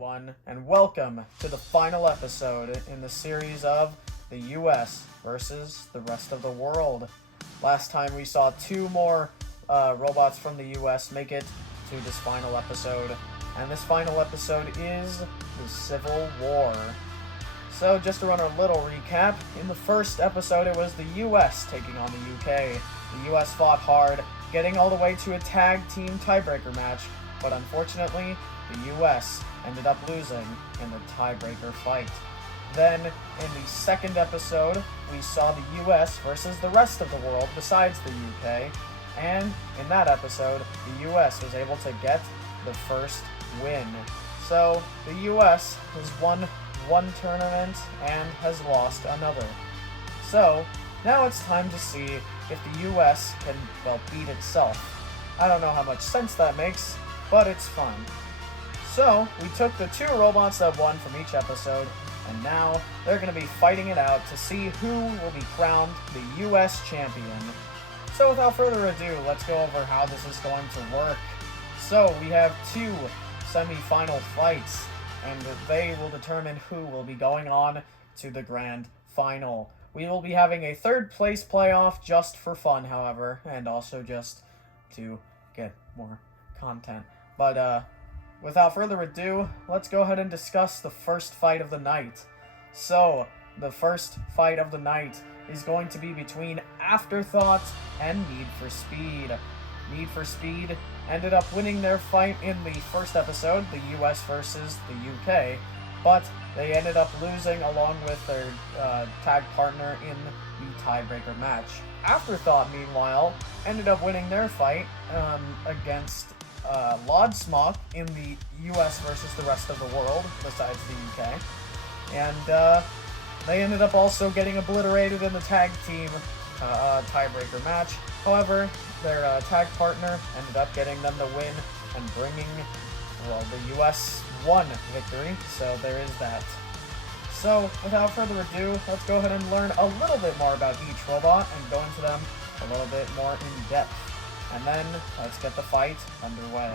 everyone, and welcome to the final episode in the series of the US versus the rest of the world. Last time we saw two more robots from the US make it to this final episode, and this final episode is the Civil War. So just to run a little recap, in the first episode it was the US taking on the UK. The US fought hard, getting all the way to a tag team tiebreaker match, but unfortunately, the US ended up losing in the tiebreaker fight. Then, in the second episode, we saw the US versus the rest of the world besides the UK, and in that episode, the US was able to get the first win. So, the US has won one tournament and has lost another. So, now it's time to see if the US can, beat itself. I don't know how much sense that makes, but it's fun. So, we took the two robots that won from each episode, and now they're going to be fighting it out to see who will be crowned the US champion. So without further ado, let's go over how this is going to work. So, we have two semi-final fights, and they will determine who will be going on to the grand final. We will be having a third place playoff just for fun, however, and also just to get more content. But, without further ado, let's go ahead and discuss the first fight of the night. So, the first fight of the night is going to be between Afterthought and Need for Speed. Need for Speed ended up winning their fight in the first episode, the US versus the UK, but they ended up losing along with their tag partner in the tiebreaker match. Afterthought, meanwhile, ended up winning their fight against Lodsmock in the US versus the rest of the world, besides the UK. And they ended up also getting obliterated in the tag team tiebreaker match. However, their tag partner ended up getting them the win and bringing, the US won victory, so there is that. So, without further ado, let's go ahead and learn a little bit more about each robot and go into them a little bit more in depth. And then, let's get the fight underway.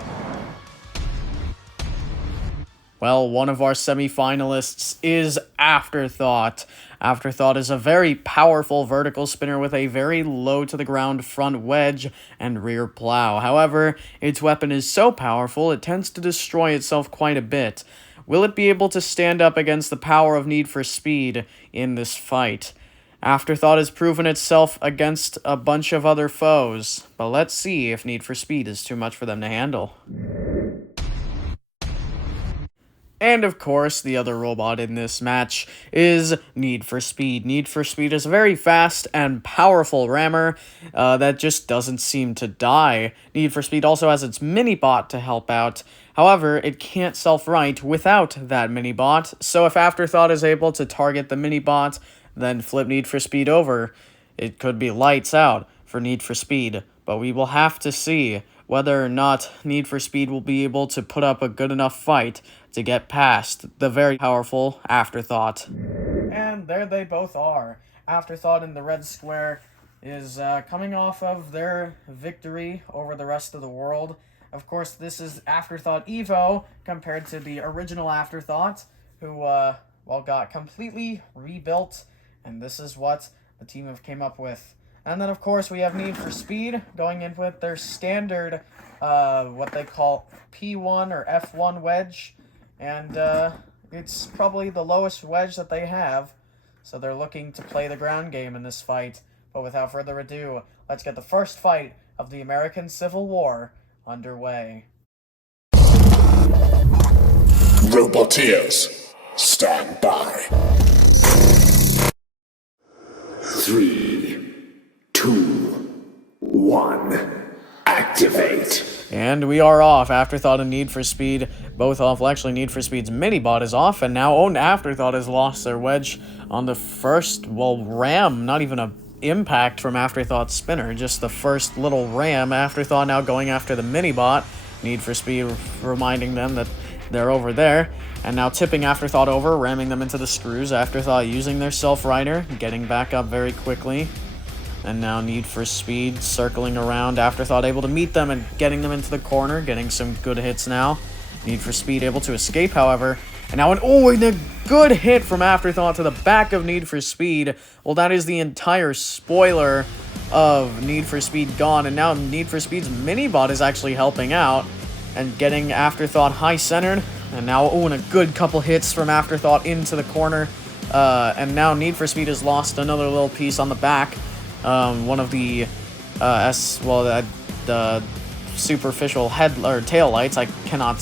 Well, one of our semi-finalists is Afterthought. Afterthought is a very powerful vertical spinner with a very low-to-the-ground front wedge and rear plow. However, its weapon is so powerful, it tends to destroy itself quite a bit. Will it be able to stand up against the power of Need for Speed in this fight? Afterthought has proven itself against a bunch of other foes, but let's see if Need for Speed is too much for them to handle. And of course, the other robot in this match is Need for Speed. Need for Speed is a very fast and powerful rammer that just doesn't seem to die. Need for Speed also has its mini-bot to help out. However, it can't self-right without that mini-bot, so if Afterthought is able to target the mini-bot, then flip Need for Speed over, it could be lights out for Need for Speed. But we will have to see whether or not Need for Speed will be able to put up a good enough fight to get past the very powerful Afterthought. And there they both are. Afterthought in the red square is coming off of their victory over the rest of the world. Of course, this is Afterthought Evo compared to the original Afterthought, who, got completely rebuilt, and this is what the team have came up with. And then, of course, we have Need for Speed going in with their standard, what they call P1 or F1 wedge. And it's probably the lowest wedge that they have. So they're looking to play the ground game in this fight. But without further ado, let's get the first fight of the American Civil War underway. Roboteers, stand by. 3, 2, 1, activate. And we are off. Afterthought and Need for Speed both off. Well, actually, Need for Speed's mini-bot is off, and now Afterthought has lost their wedge on the first, ram, not even a impact from Afterthought's spinner, just the first little ram. Afterthought now going after the mini-bot. Need for Speed reminding them that they're over there, and now tipping Afterthought over, ramming them into the screws. Afterthought using their self-rider, getting back up very quickly. And now Need for Speed circling around. Afterthought able to meet them and getting them into the corner, getting some good hits now. Need for Speed able to escape, however. And now and a good hit from Afterthought to the back of Need for Speed. Well, that is the entire spoiler of Need for Speed gone. And now Need for Speed's mini-bot is actually helping out and getting Afterthought high-centered. And now, and a good couple hits from Afterthought into the corner. And now Need for Speed has lost another little piece on the back. One of the, the superficial head or tail lights. I cannot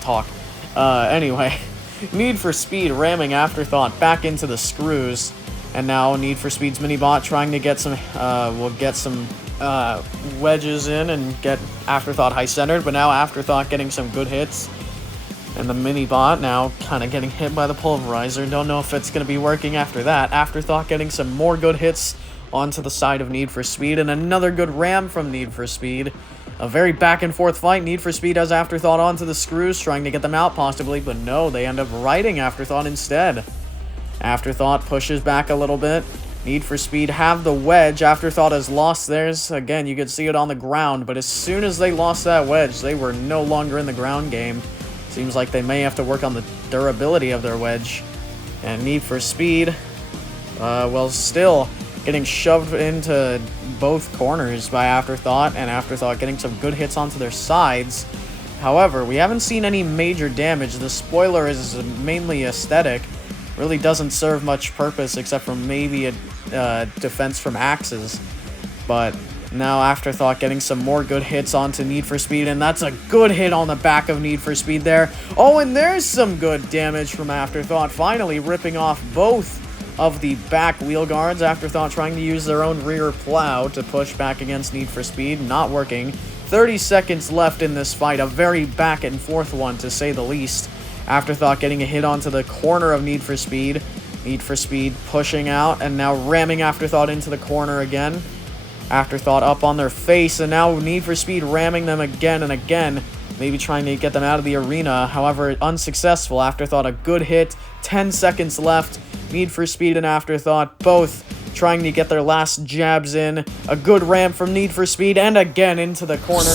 talk. Anyway, Need for Speed ramming Afterthought back into the screws, and now Need for Speed's mini-bot trying to get some, wedges in and get Afterthought high-centered, but now Afterthought getting some good hits, and the mini-bot now kind of getting hit by the pulverizer. Don't know if it's going to be working after that. Afterthought getting some more good hits onto the side of Need for Speed, and another good ram from Need for Speed. A very back-and-forth fight. Need for Speed has Afterthought onto the screws, trying to get them out possibly, but no, they end up riding Afterthought instead. Afterthought pushes back a little bit. Need for Speed have the wedge. Afterthought has lost theirs. Again, you can see it on the ground, but as soon as they lost that wedge, they were no longer in the ground game. Seems like they may have to work on the durability of their wedge. And Need for Speed, still getting shoved into both corners by Afterthought, and Afterthought getting some good hits onto their sides. However, we haven't seen any major damage. The spoiler is mainly aesthetic. Really doesn't serve much purpose except for maybe a defense from axes. But now Afterthought getting some more good hits onto Need for Speed, and that's a good hit on the back of Need for Speed there. Oh, and there's some good damage from Afterthought, finally ripping off both of the back wheel guards. Afterthought trying to use their own rear plow to push back against Need for Speed, not working. 30 seconds left in this fight, a very back and forth one to say the least. Afterthought getting a hit onto the corner of Need for Speed. Need for Speed pushing out and now ramming Afterthought into the corner again. Afterthought up on their face, and now Need for Speed ramming them again and again, maybe trying to get them out of the arena. However, unsuccessful. Afterthought a good hit, 10 seconds left. Need for Speed and Afterthought both trying to get their last jabs in. A good ram from Need for Speed, and again into the corner.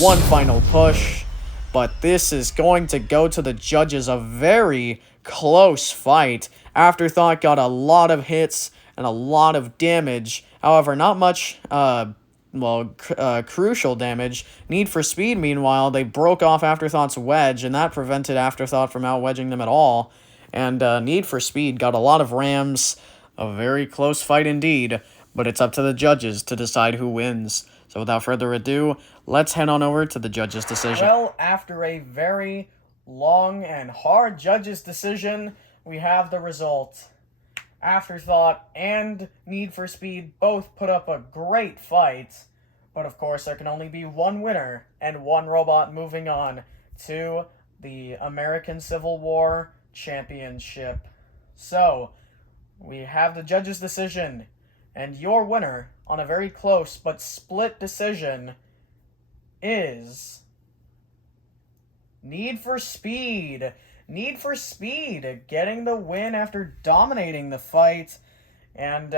One final push. But this is going to go to the judges. A very close fight. Afterthought got a lot of hits and a lot of damage. However, not much, crucial damage. Need for Speed, meanwhile, they broke off Afterthought's wedge, and that prevented Afterthought from out-wedging them at all. And Need for Speed got a lot of rams. A very close fight indeed, but it's up to the judges to decide who wins. So without further ado, let's head on over to the judges' decision. Well, after a very long and hard judges' decision, we have the result. Afterthought and Need for Speed both put up a great fight, but of course there can only be one winner and one robot moving on to the American Civil War Championship. So, we have the judges' decision, and your winner on a very close but split decision is Need for Speed. Need for Speed getting the win after dominating the fight, and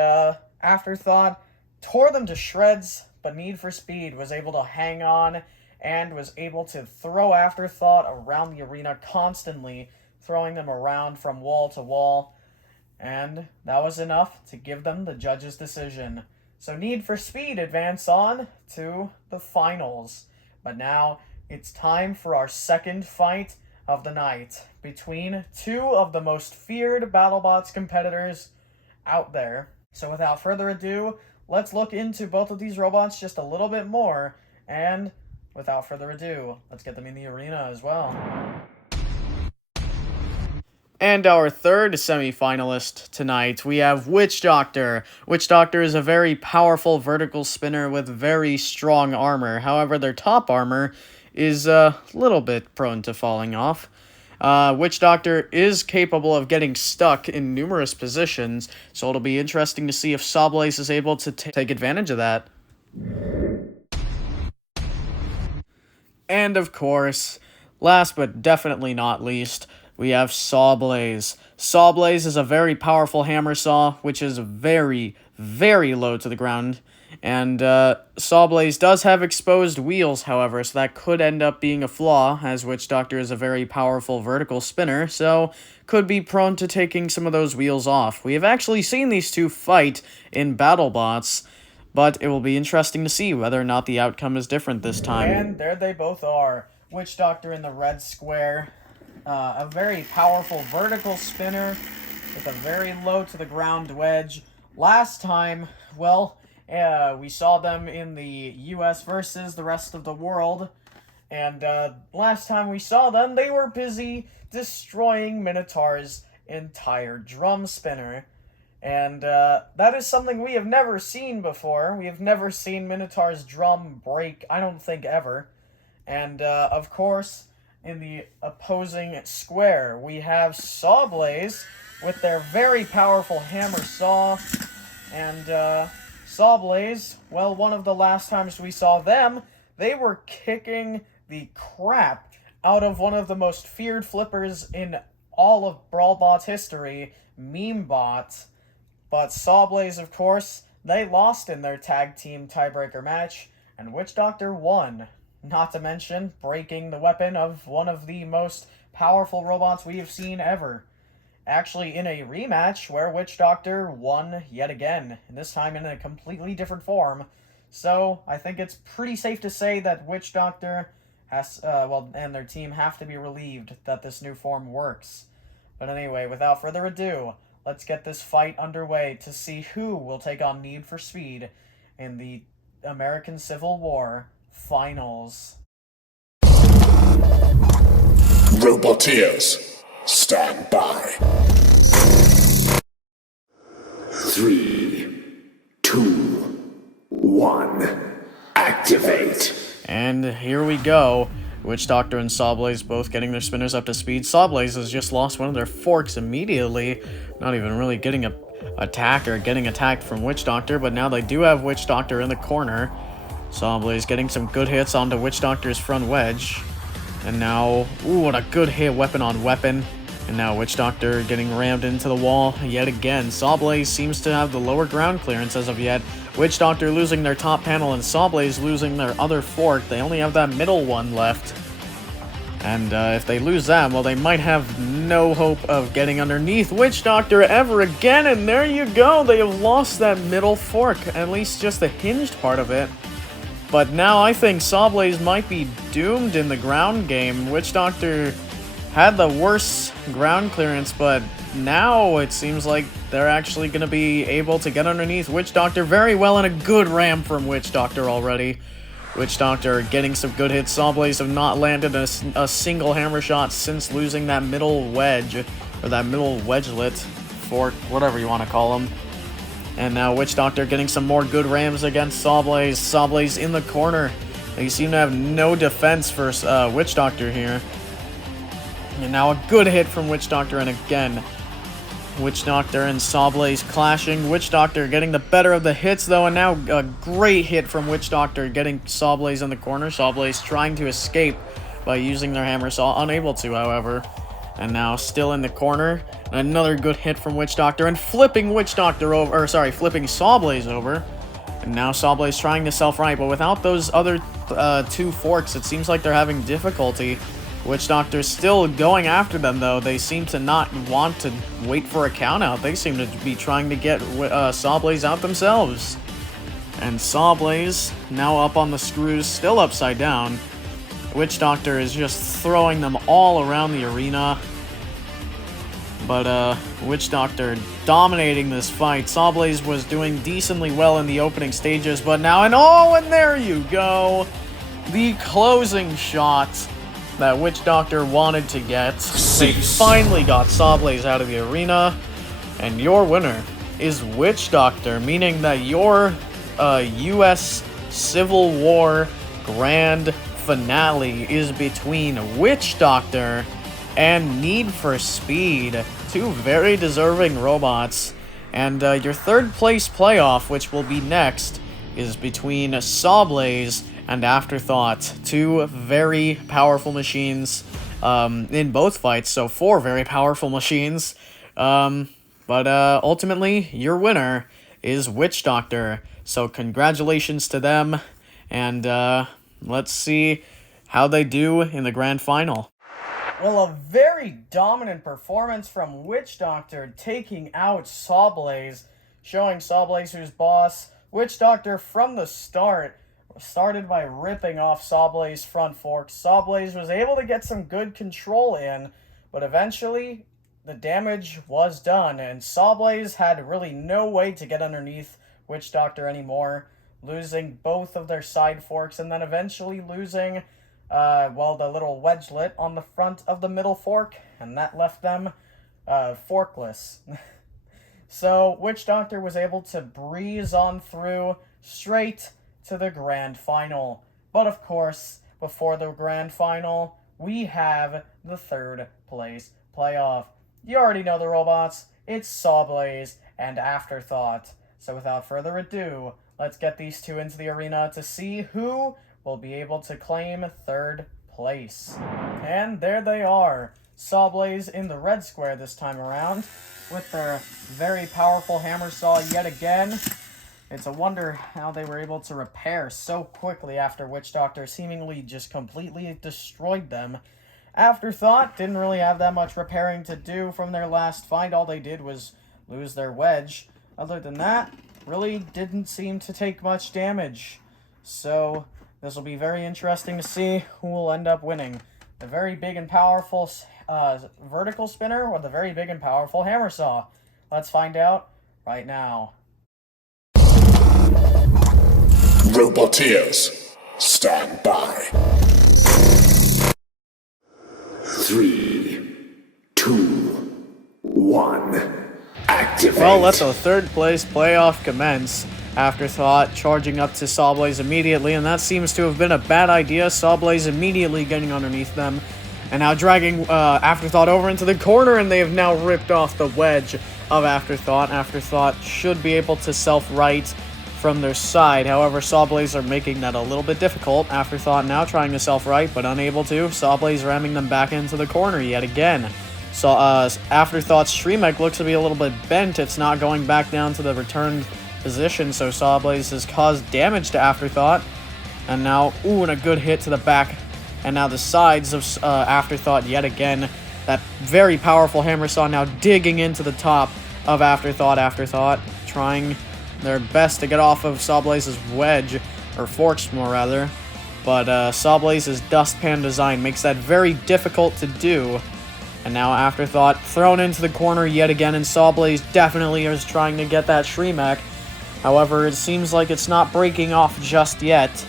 Afterthought tore them to shreds, but Need for Speed was able to hang on and was able to throw Afterthought around the arena constantly, throwing them around from wall to wall, and that was enough to give them the judges' decision. So Need for Speed advance on to the finals. But now it's time for our second fight of the night between two of the most feared BrawlBots competitors out there. So without further ado, let's look into both of these robots just a little bit more, and without further ado, let's get them in the arena as well. And our third semi-finalist tonight, we have Witch Doctor. Witch Doctor is a very powerful vertical spinner with very strong armor. However, their top armor is a little bit prone to falling off. Witch Doctor is capable of getting stuck in numerous positions, so it'll be interesting to see if Sawblaze is able to take advantage of that. And of course, last but definitely not least, we have Sawblaze. Sawblaze is a very powerful hammer saw, which is very, very low to the ground. And Sawblaze does have exposed wheels, however, so that could end up being a flaw, as Witch Doctor is a very powerful vertical spinner, so could be prone to taking some of those wheels off. We have actually seen these two fight in BrawlBots, but it will be interesting to see whether or not the outcome is different this time. And there they both are. Witch Doctor in the red square. A very powerful vertical spinner with a very low to the ground wedge. Last time, well, we saw them in the US versus the rest of the world. And last time we saw them, they were busy destroying Minotaur's entire drum spinner. And that is something we have never seen before. We have never seen Minotaur's drum break, I don't think ever. And of course, in the opposing square, we have Sawblaze with their very powerful hammer saw. And Sawblaze, well, one of the last times we saw them, they were kicking the crap out of one of the most feared flippers in all of BrawlBots history, Memebot. But Sawblaze, of course, they lost in their tag team tiebreaker match, and Witch Doctor won. Not to mention breaking the weapon of one of the most powerful robots we have seen ever. Actually, in a rematch where Witch Doctor won yet again, and this time in a completely different form. So, I think it's pretty safe to say that Witch Doctor has, and their team have to be relieved that this new form works. But anyway, without further ado, let's get this fight underway to see who will take on Need for Speed in the American Civil War Finals. Roboteers, stand by. 3, 2, 1, activate. And here we go. Witch Doctor and Sawblaze both getting their spinners up to speed. Sawblaze has just lost one of their forks immediately. Not even really getting a attack or getting attacked from Witch Doctor, but now they do have Witch Doctor in the corner. Sawblaze getting some good hits onto Witch Doctor's front wedge. And now, ooh, what a good hit, weapon on weapon. And now Witch Doctor getting rammed into the wall yet again. Sawblaze seems to have the lower ground clearance as of yet. Witch Doctor losing their top panel and Sawblaze losing their other fork. They only have that middle one left. And if they lose that, well, they might have no hope of getting underneath Witch Doctor ever again. And there you go. They have lost that middle fork, at least just the hinged part of it. But now I think Sawblaze might be doomed in the ground game. Witch Doctor had the worst ground clearance, but now it seems like they're actually going to be able to get underneath Witch Doctor very well, and a good ram from Witch Doctor already. Witch Doctor getting some good hits. Sawblaze have not landed a single hammer shot since losing that middle wedge, or that middle wedgelet fork, whatever you want to call them. And now Witch Doctor getting some more good rams against Sawblaze. Sawblaze in the corner. They seem to have no defense for Witch Doctor here. And now a good hit from Witch Doctor, and again, Witch Doctor and Sawblaze clashing. Witch Doctor getting the better of the hits, though, and now a great hit from Witch Doctor getting Sawblaze in the corner. Sawblaze trying to escape by using their hammer saw, unable to, however. And now still in the corner. Another good hit from Witch Doctor, and flipping Witch Doctor over, or sorry, flipping Sawblaze over. And now Sawblaze trying to self-right, but without those other two forks, it seems like they're having difficulty. Witch Doctor's still going after them, though. They seem to not want to wait for a countout. They seem to be trying to get Sawblaze out themselves. And Sawblaze, now up on the screws, still upside down. Witch Doctor is just throwing them all around the arena. But, Witch Doctor dominating this fight. Sawblaze was doing decently well in the opening stages, but now, and there you go! The closing shot that Witch Doctor wanted to get. They finally got Sawblaze out of the arena, and your winner is Witch Doctor, meaning that your US Civil War Grand Finale is between Witch Doctor and Need for Speed, two very deserving robots. And your third place playoff, which will be next, is between Sawblaze and Afterthought, two very powerful machines in both fights, so 4 very powerful machines. But ultimately, your winner is Witch Doctor. So congratulations to them, and let's see how they do in the grand final. Well, a very dominant performance from Witch Doctor, taking out Sawblaze, showing Sawblaze who's boss. Witch Doctor from the start started by ripping off Sawblaze's front fork. Sawblaze was able to get some good control in, but eventually the damage was done, and Sawblaze had really no way to get underneath Witch Doctor anymore, losing both of their side forks, and then eventually losing, the little wedgelet on the front of the middle fork, and that left them forkless. So Witch Doctor was able to breeze on through straight to the grand final. But of course, before the grand final, we have the third place playoff. You already know the robots. It's Sawblaze and Afterthought. So without further ado, let's get these two into the arena to see who will be able to claim third place. And there they are. Sawblaze in the red square this time around, with their very powerful hammer saw yet again. It's a wonder how they were able to repair so quickly after Witch Doctor seemingly just completely destroyed them. Afterthought didn't really have that much repairing to do from their last fight. All they did was lose their wedge. Other than that, really didn't seem to take much damage. So this will be very interesting to see who will end up winning. The very big and powerful vertical spinner or the very big and powerful hammer saw. Let's find out right now. Roboteers, stand by. 3, 2, 1. Activate. Well, let the third place playoff commence. Afterthought charging up to Sawblaze immediately, and that seems to have been a bad idea. Sawblaze immediately getting underneath them, and now dragging Afterthought over into the corner, and they have now ripped off the wedge of Afterthought. Afterthought should be able to self-right from their side. However, Sawblaze are making that a little bit difficult. Afterthought now trying to self-right, but unable to. Sawblaze ramming them back into the corner yet again. So, Afterthought's Shremek looks to be a little bit bent. It's not going back down to the returned position, so Sawblaze has caused damage to Afterthought. And now, and a good hit to the back. And now the sides of Afterthought yet again. That very powerful hammer saw now digging into the top of Afterthought. Afterthought trying their best to get off of Sawblaze's wedge, or forks more rather. But Sawblaze's dustpan design makes that very difficult to do. And now Afterthought thrown into the corner yet again, and Sawblaze definitely is trying to get that Shremek. However, it seems like it's not breaking off just yet.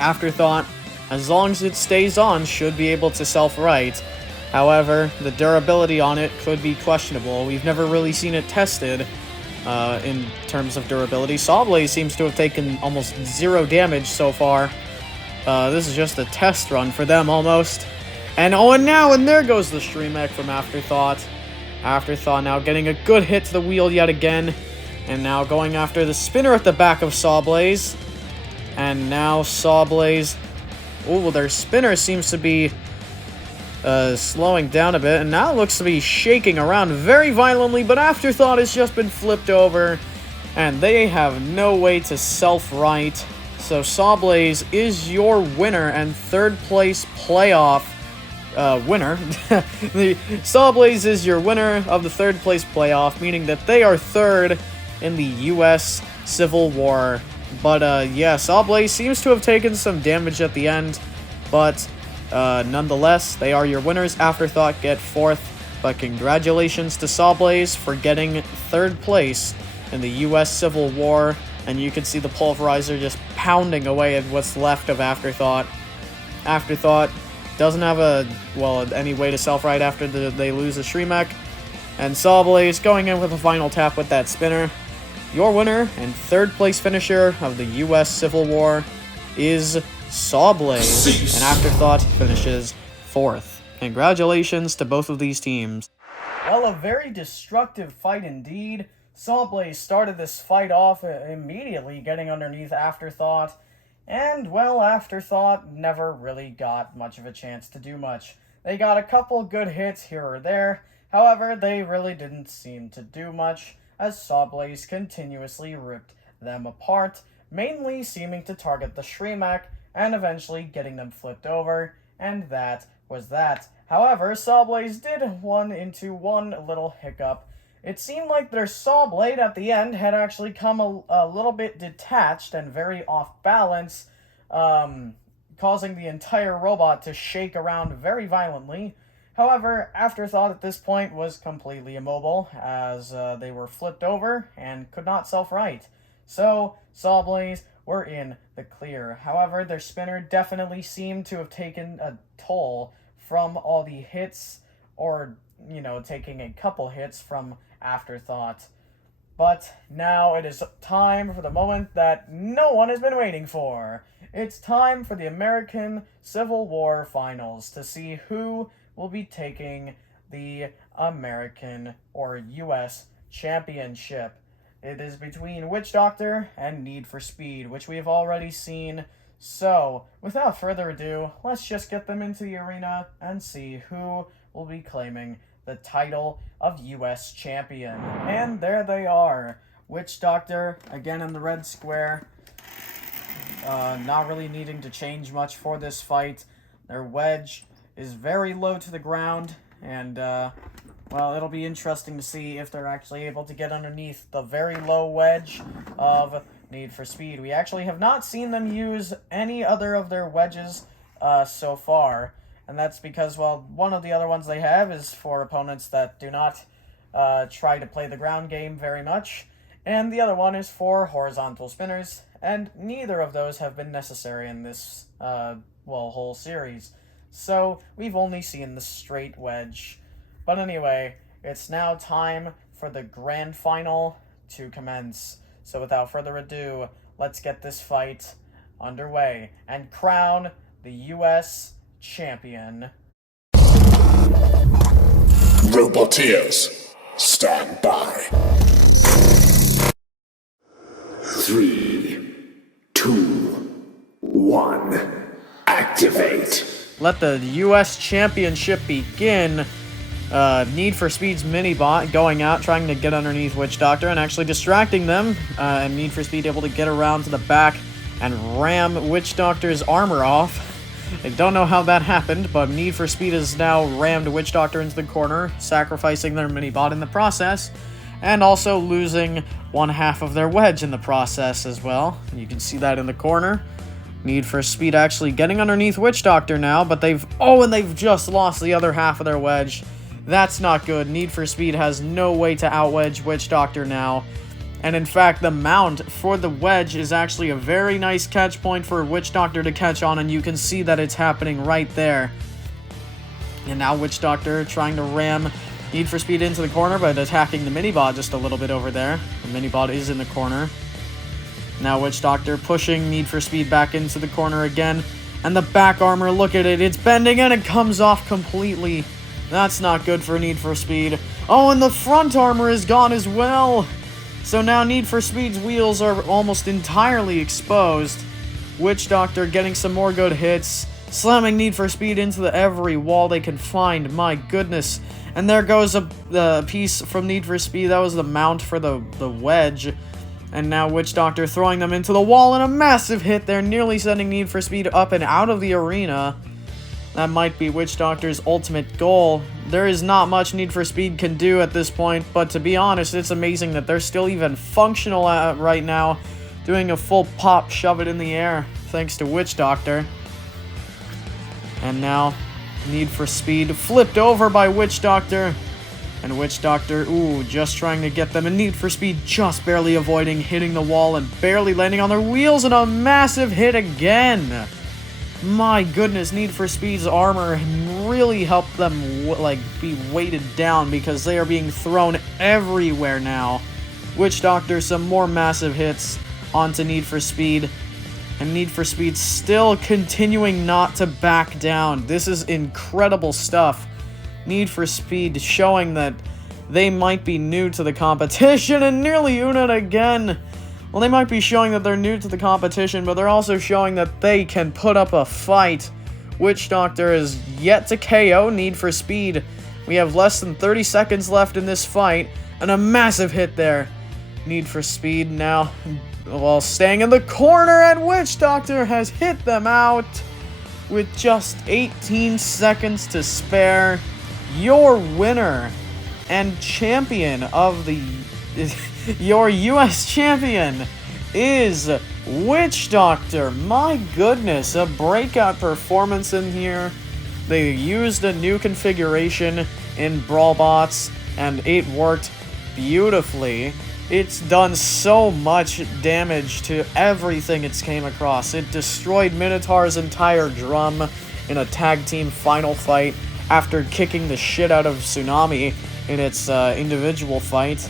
Afterthought, as long as it stays on, should be able to self-right. However, the durability on it could be questionable. We've never really seen it tested in terms of durability. Sawblaze seems to have taken almost 0 damage so far. This is just a test run for them almost. And there goes the Shremek from Afterthought. Afterthought now getting a good hit to the wheel yet again. And now going after the spinner at the back of Sawblaze. And now Sawblaze... their spinner seems to be slowing down a bit. And now it looks to be shaking around very violently. But Afterthought has just been flipped over. And they have no way to self-right. So Sawblaze is your winner and third place playoff winner. The Sawblaze is your winner of the third place playoff, meaning that they are third in the U.S. Civil War. But Sawblaze seems to have taken some damage at the end, but nonetheless, they are your winners. Afterthought get fourth, but congratulations to Sawblaze for getting third place in the U.S. Civil War. And you can see the pulverizer just pounding away at what's left of Afterthought. Afterthought doesn't have any way to self-right after they lose the Shremek. And Sawblaze going in with a final tap with that spinner. Your winner and third place finisher of the U.S. Civil War is Sawblaze. And Afterthought finishes fourth. Congratulations to both of these teams. Well, a very destructive fight indeed. Sawblaze started this fight off immediately, getting underneath Afterthought. And, well, Afterthought never really got much of a chance to do much. They got a couple good hits here or there. However, they really didn't seem to do much, as Sawblaze continuously ripped them apart, mainly seeming to target the Shrimak and eventually getting them flipped over, and that was that. However, Sawblaze did run into one little hiccup. It seemed like their saw blade at the end had actually come a little bit detached and very off balance, causing the entire robot to shake around very violently. However, Afterthought at this point was completely immobile, as they were flipped over and could not self-right. So, Sawblaze were in the clear. However, their spinner definitely seemed to have taken a toll from all the hits, or, taking a couple hits from Afterthought. But now it is time for the moment that no one has been waiting for. It's time for the American Civil War Finals to see who will be taking the American or US Championship. It is between Witch Doctor and Need for Speed, which we have already seen. So, without further ado, let's just get them into the arena and see who will be claiming the title of US Champion. And there they are. Witch Doctor, again in the red square. Not really needing to change much for this fight. Their wedge is very low to the ground, and, well, it'll be interesting to see if they're actually able to get underneath the very low wedge of Need for Speed. We actually have not seen them use any other of their wedges so far, and that's because, well, one of the other ones they have is for opponents that do not try to play the ground game very much, and the other one is for horizontal spinners, and neither of those have been necessary in this, whole series. So, we've only seen the straight wedge. But anyway, it's now time for the grand final to commence. So without further ado, let's get this fight underway and crown the US champion. Roboteers, stand by. 3, 2, 1, activate. Let the US Championship begin. Need for Speed's mini-bot going out, trying to get underneath Witch Doctor and actually distracting them. And Need for Speed able to get around to the back and ram Witch Doctor's armor off. I don't know how that happened, but Need for Speed has now rammed Witch Doctor into the corner, sacrificing their mini-bot in the process, and also losing one half of their wedge in the process as well. You can see that in the corner. Need for Speed actually getting underneath Witch Doctor now, but they've just lost the other half of their wedge. That's not good. Need for Speed has no way to outwedge Witch Doctor now. And in fact, the mount for the wedge is actually a very nice catch point for Witch Doctor to catch on, and you can see that it's happening right there. And now Witch Doctor trying to ram Need for Speed into the corner, but attacking the mini-bot just a little bit over there. The mini-bot is in the corner. Now Witch Doctor pushing Need for Speed back into the corner again. And the back armor, look at it. It's bending and it comes off completely. That's not good for Need for Speed. Oh, and the front armor is gone as well. So now Need for Speed's wheels are almost entirely exposed. Witch Doctor getting some more good hits. Slamming Need for Speed into every wall they can find. My goodness. And there goes a piece from Need for Speed. That was the mount for the wedge. And now Witch Doctor throwing them into the wall, and a massive hit there, nearly sending Need for Speed up and out of the arena. That might be Witch Doctor's ultimate goal. There is not much Need for Speed can do at this point, but to be honest, it's amazing that they're still even functional right now, doing a full pop, shove it in the air, thanks to Witch Doctor. And now, Need for Speed flipped over by Witch Doctor. And Witch Doctor, just trying to get them. And Need for Speed just barely avoiding hitting the wall and barely landing on their wheels, and a massive hit again. My goodness, Need for Speed's armor really helped them, be weighted down because they are being thrown everywhere now. Witch Doctor, some more massive hits onto Need for Speed. And Need for Speed still continuing not to back down. This is incredible stuff. Need for Speed showing that they might be new to the competition, and nearly unit again. Well, they might be showing that they're new to the competition, but they're also showing that they can put up a fight. Witch Doctor is yet to KO Need for Speed. We have less than 30 seconds left in this fight, and a massive hit there. Need for Speed now well, staying in the corner, and Witch Doctor has hit them out with just 18 seconds to spare. Your winner and champion of the... your U.S. champion is Witch Doctor. My goodness, a breakout performance in here. They used a new configuration in BrawlBots, and it worked beautifully. It's done so much damage to everything it's came across. It destroyed Minotaur's entire drum in a tag team final fight after kicking the shit out of Tsunami in its individual fight.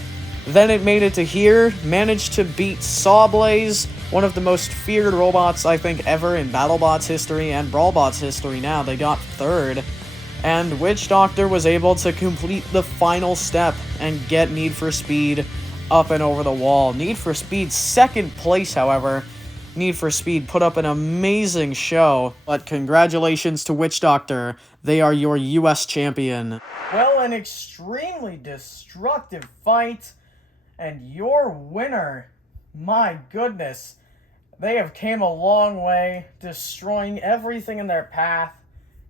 Then it made it to here, managed to beat Sawblaze, one of the most feared robots I think ever in BattleBots history and BrawlBots history now. They got third. And Witch Doctor was able to complete the final step and get Need for Speed up and over the wall. Need for Speed second place, however. Need for Speed put up an amazing show, but congratulations to Witch Doctor. They are your US champion. Well, an extremely destructive fight, and your winner, my goodness, they have came a long way, destroying everything in their path.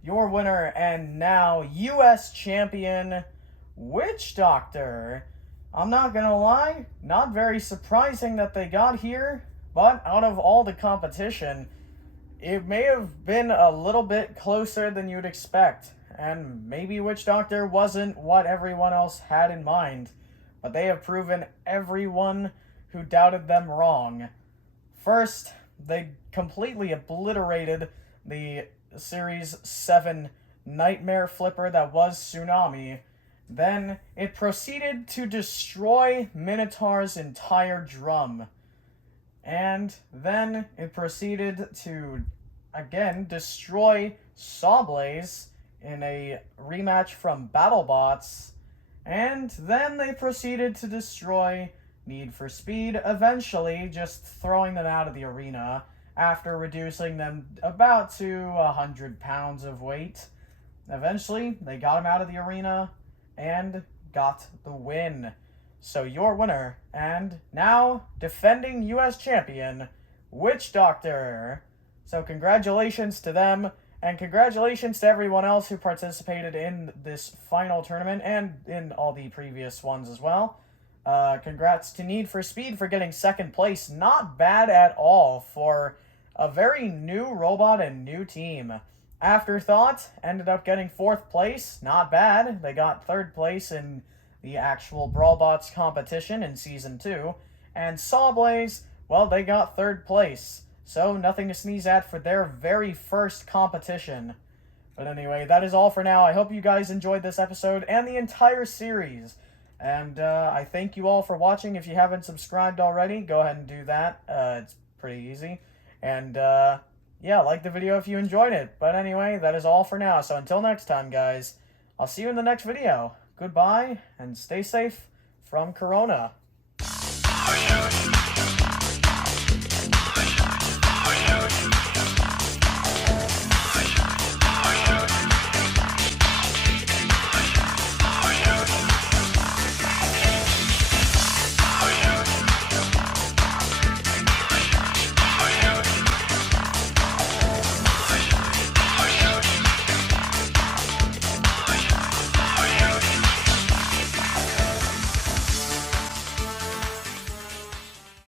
Your winner and now US champion, Witch Doctor. I'm not gonna lie, not very surprising that they got here, but out of all the competition, it may have been a little bit closer than you'd expect, and maybe Witch Doctor wasn't what everyone else had in mind, but they have proven everyone who doubted them wrong. First, they completely obliterated the Series 7 Nightmare Flipper that was Tsunami. Then, it proceeded to destroy Minotaur's entire drum. And then, it proceeded to, again, destroy Sawblaze in a rematch from BattleBots. And then they proceeded to destroy Need for Speed, eventually just throwing them out of the arena after reducing them about to 100 pounds of weight. Eventually, they got him out of the arena and got the win. So your winner, and now defending US champion, Witch Doctor. So congratulations to them, and congratulations to everyone else who participated in this final tournament and in all the previous ones as well. Congrats to Need for Speed for getting second place. Not bad at all for a very new robot and new team. Afterthought ended up getting fourth place. Not bad. They got third place in the actual BrawlBots competition in Season 2. And Sawblaze, well, they got third place. So nothing to sneeze at for their very first competition. But anyway, that is all for now. I hope you guys enjoyed this episode and the entire series. And I thank you all for watching. If you haven't subscribed already, go ahead and do that. It's pretty easy. And yeah, like the video if you enjoyed it. But anyway, that is all for now. So until next time, guys, I'll see you in the next video. Goodbye, and stay safe from Corona.